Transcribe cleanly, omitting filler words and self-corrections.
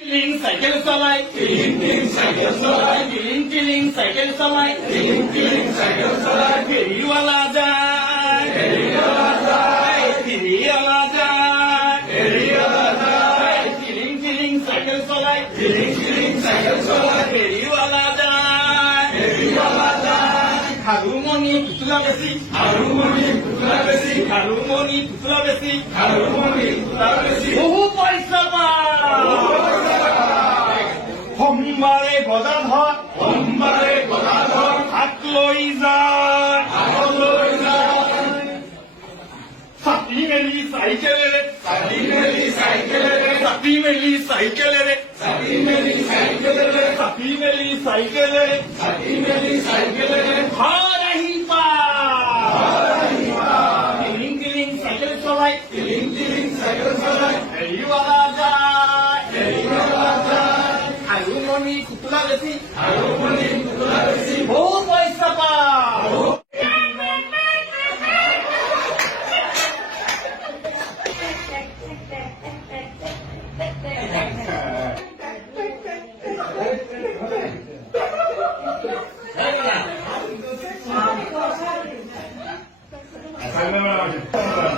Killing cycle চালায়, killing cycle চালায়, killing cycle চালায়, কিলিং সাইকেল চালায়, ফেরিওয়ালা যায়, ফেরিওয়ালা যায়, ফেরিওয়ালা যায়, ফেরিওয়ালা যায়, কিলিং সাইকেল চালায়, কিলিং সাইকেল চালায়, ফেরিওয়ালা যায়, ফেরিওয়ালা যায়, হারুমনি পুতলা বেশি, হারুমনি পুতলা বেশি, হারুমনি পুতলা বেশি, হারুমনি পুতলা বেশি, বহু পয়সা সোমবাৰে গদাধৰ, সোমবাৰে গদাধৰ, হাত লৈ যায়, হাত লৈ যায়, চাপি মেলি চাইকেলেৰে, চাপি মেলি চাইকেলেৰে, চাপি মেলি চাইকেলেৰে, চাপি মেলি চাইকেলেৰে, চাপি মেলি চাইকেলেৰে, চাপি মেলি চাইকেলেৰে, ঘৰ আহি কিলিং চাইকেল চলাই, কিলিং চাইকেল চলাই, ফেৰিৱালা যায়, ফেৰিৱালা যায়, হাৰুমনি পুতলা বেশি, হাৰুমনি পুতলা বেশি, বহু পয়সা পাও। Hasta luego.